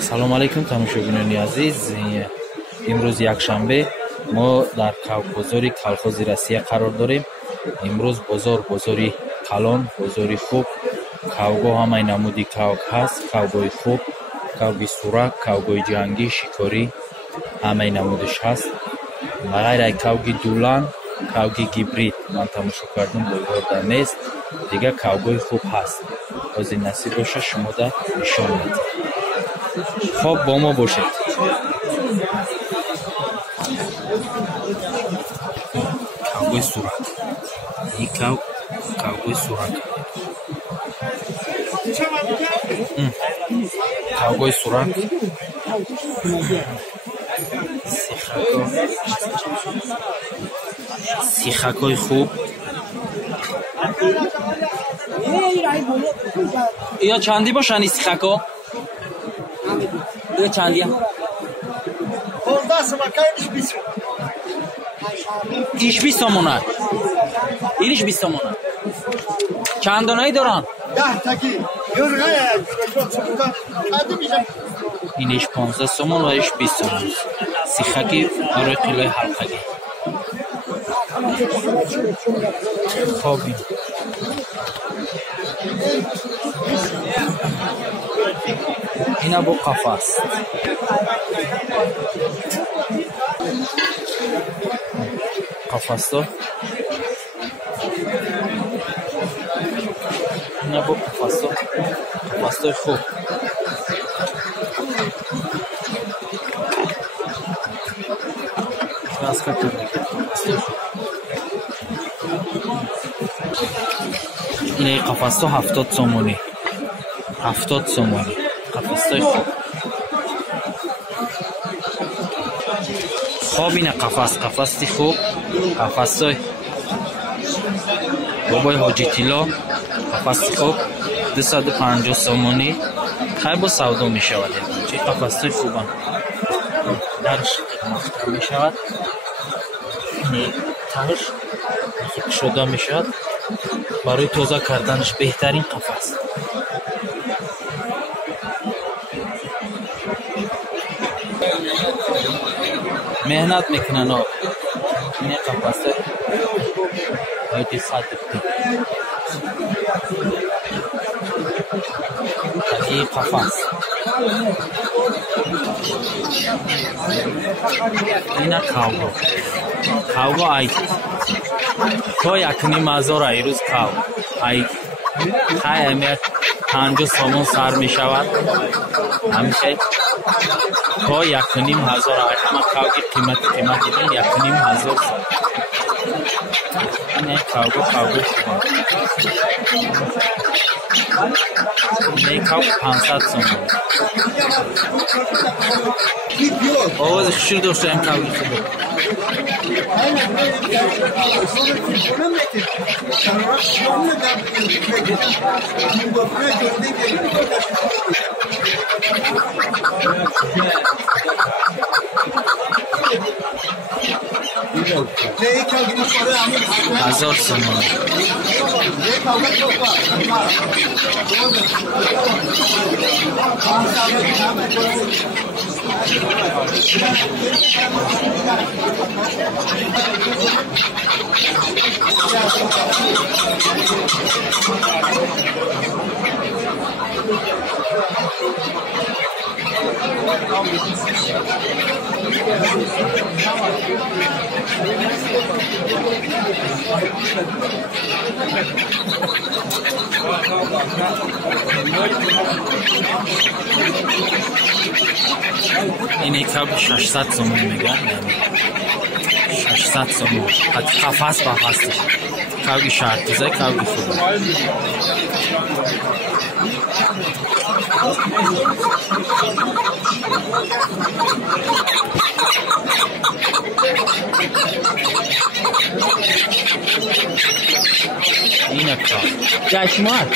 салом алейкум тамошобинони азиз, имрӯз якшанбе мо дар бозори Колхози Россия қарор дорем. имрӯз бозори калон, бозори хуб, кавгоҳ ҳамаи намуди кавг ҳаст. Кавгоҳи хуб, кавги сурак, кавгоҳи ҷангӣ, шикорӣ ҳамаи намудаш ҳаст. ғайр аз кавги дулан, кавги гибрид ман тамошо кардам бозорда нест. Дигар кавгоҳи хуб ҳаст. ҳозир насиб боша шумода нишон медиҳам. خب با ما باشید. کاوگوی سوراک. این کاوگوی سوراک. کاوگوی سوراک. سیخکای خوب. یا چندی باشن این سیخکا؟ یا چندی هم؟ ایش 20 تومونه. اینش 20 تومونه. چند دانه‌ای دارن؟ 10 تاکی. اینش 15 تومون و ایش 20 تومون. سیخکی برای کیلوی حلقگی. خوبی. اینا با قفس. قفس دار. اینا با قفس دار. قفس دار خوب. راست کردم. اینا قفس دار 70 تومانی. 70 تومانی. قفس‌های خوب. خوب اینه قفس‌ی خوب. قفس‌های بابای حاجی طلا. قفس‌ی خوب 250 تومانی. خیلی با سودا می شود. چه قفس‌های خوبن. درش می شود. تهش شده می شود. برای تازه کردنش بهترین قفس. मेहनत میکنن آب این قفسه هایتی صدق این قفس این کاوگو ای تو یکنی مزار ایروز کاو ای خیلی امیر 50 تومان سر می شود همیشه تا 1,500 همه کاوگی قیمت دیدیم 1,500 اینه کاوگو اینه کاوگ 500 تومان آواز خشیر داشته این کاوگی خوبه هزار تومان اینه کاوگ 600 تومان میگن 600 تومان حتی قفس با هستش کاوگ شرطیزه کاوگ خوبه اینه کاوگ جشمار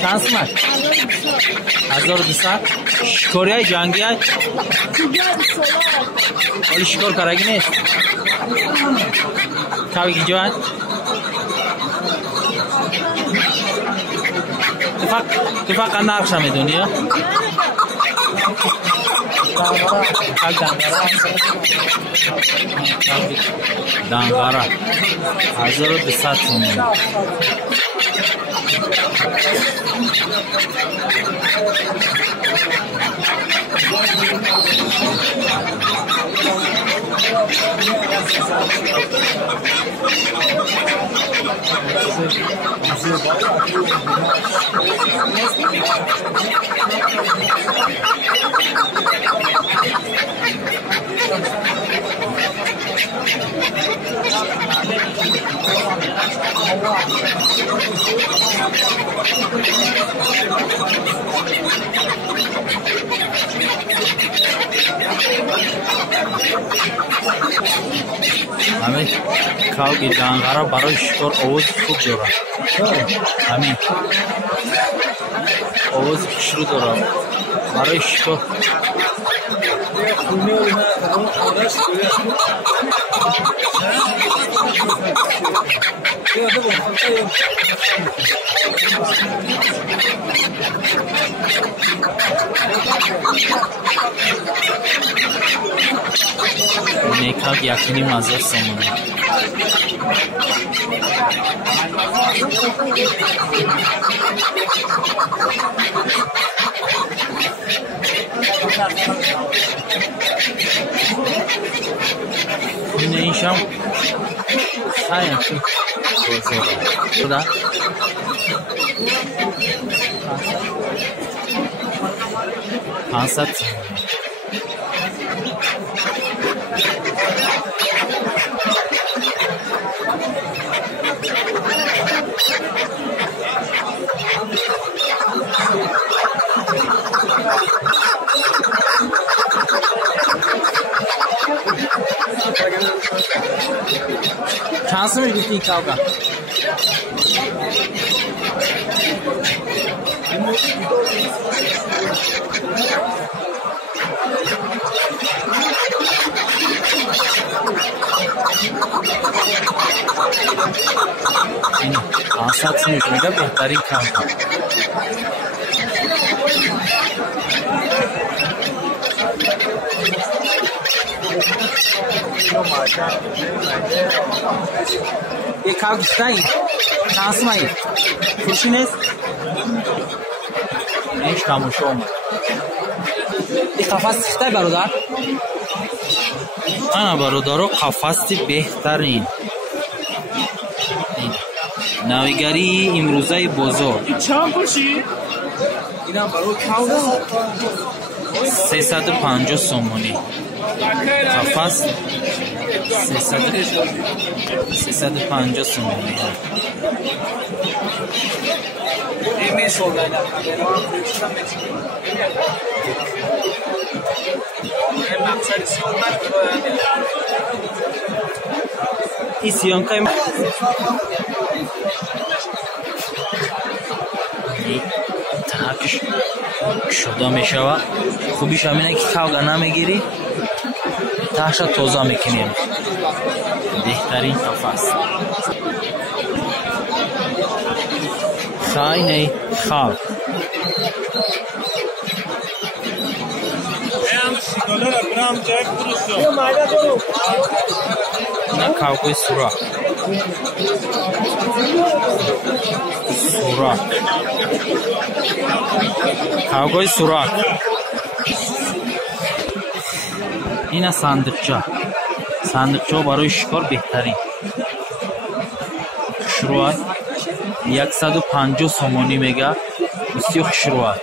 چند سمت 1200 شکاری های جنگی های ولی شکار کرگی نیست کاوگ اینجا هست تو فقط نقش هم میدونی دانغارا 1200 سومون. همین کاوی دانغارا برای شکار آواز خوب دارد. همین آواز خوشرو دارد برای شکار. نیکاک یکنی مزار سامونه. این اینشم سایم چی بوده. پانصد چند سو میگفتی کاوگا؟ این 500 سو میگه بهترین کاوگا. یک کاغ بیشتری شانس مایی خوشی نیست اینش تماشا اومد. این قفص چیسته برادر؟ آنه برادرها قفصی بهترین نویگری امروزه بازار. چند خوشی؟ اینم برای کاغ 350 سومونی قفص 350 سومونی. این سیانکای ترکش شده میشود. خوبیش همینه که کاغ نمیگیری تحش توزه میکنیم. بهترین قفص خاینه خواب نه کاغوی سوراخ کاغوی سوراخ. این صندوقچه برای شکار بهترین شروع 150 سومونی میگه. بسیار شروع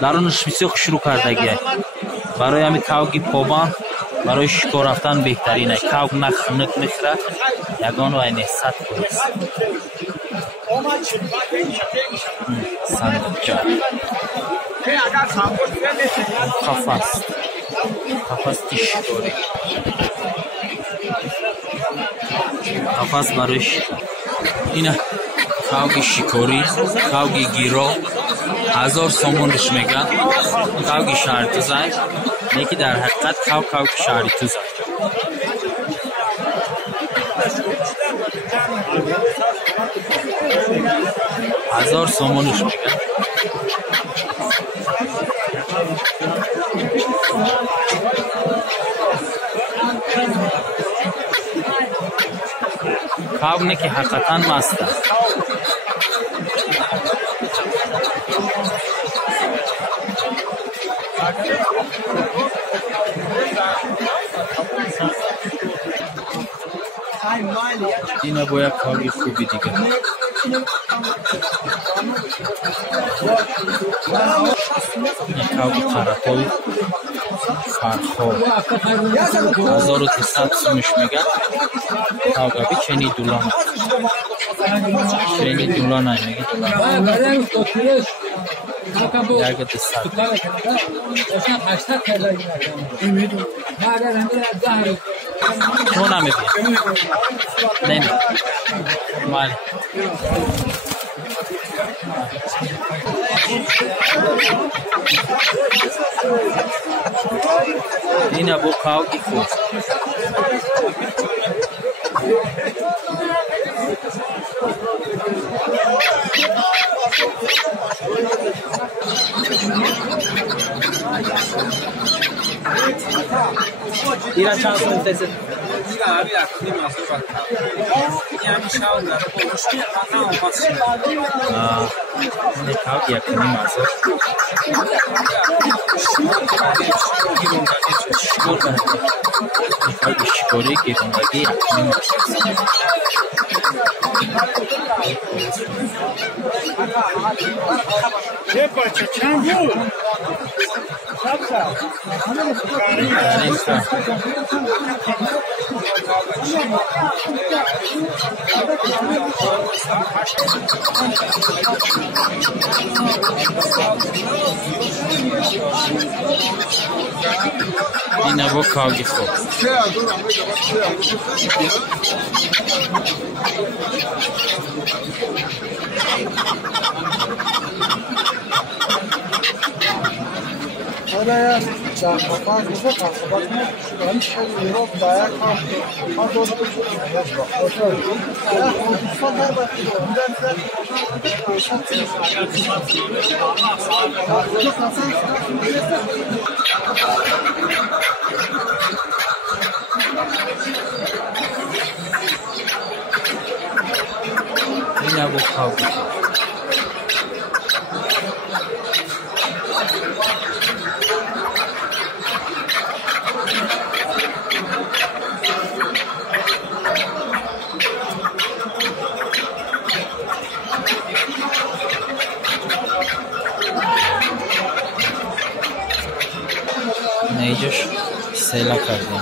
درونش بسیار شروع کردگیه. برای همین کاوگی پابان برای شکار رفتن بهترینه. کاوگ نخنک میخوره یگان و این صد کنست. صندوقچه قفص شکاری قفص برای شکار. اینه کاوگی شکاری کاوگی گیرو 1000 سومونش میگن. کاوگی شهرتوزه نیکی در حقیقت کاوگ شهرتوزه. 1000 سومونش میگن. کاو که حقیقتا مست است. اینا باید کاوی خوبی دیگه. این کاوی قرقوی فرخو 1300 سومش میگن. کاوی چنی دولان میگی دولان یک دستت تو نمیدی نه مالی این ابو کاوی خوب ایران چند سوم تست ایران abi akıllı masraf var. Yani şahlar oluştu ana olmaz. Ne kav yakını masraf. Şikori girondagi yakını masraf. Ne parça çam bu? Yine bu kavgi fok. Oraya çarpıdan bize kalktı. Bakın ben şöyle yok dayak kalktı. Ha doğru bak. Otur. Ya Mustafa bak. Yine bu kavga. Neyceş seyla kardı.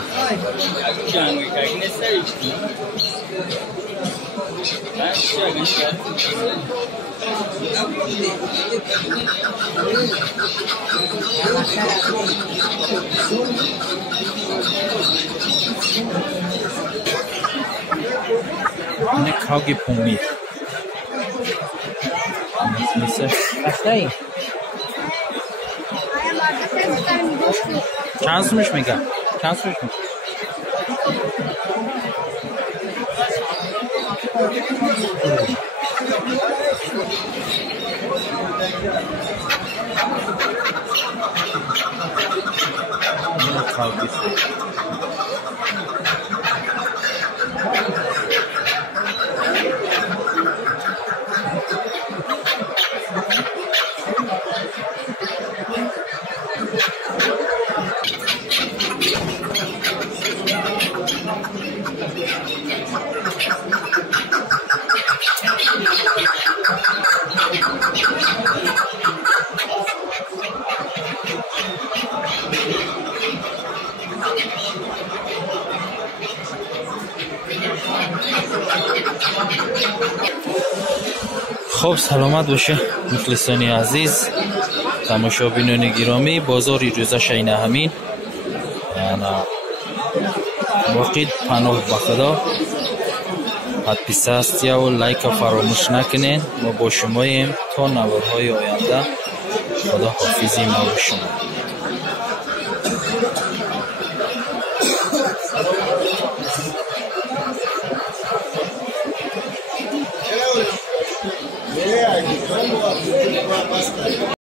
Ne kavgi pumi. Neyse. Aşağıya. Şansmış mı ga? Şansmış mı? Ne kavgası? خب سلامت باشه مخلصان عزیز تماشابینان گرامی بازاری روزا شین همین واقعی پناه به خدا подписаться و لایک فراموش نکنین ما با شماییم تا نوارهای آینده خدا حافظی ما و شما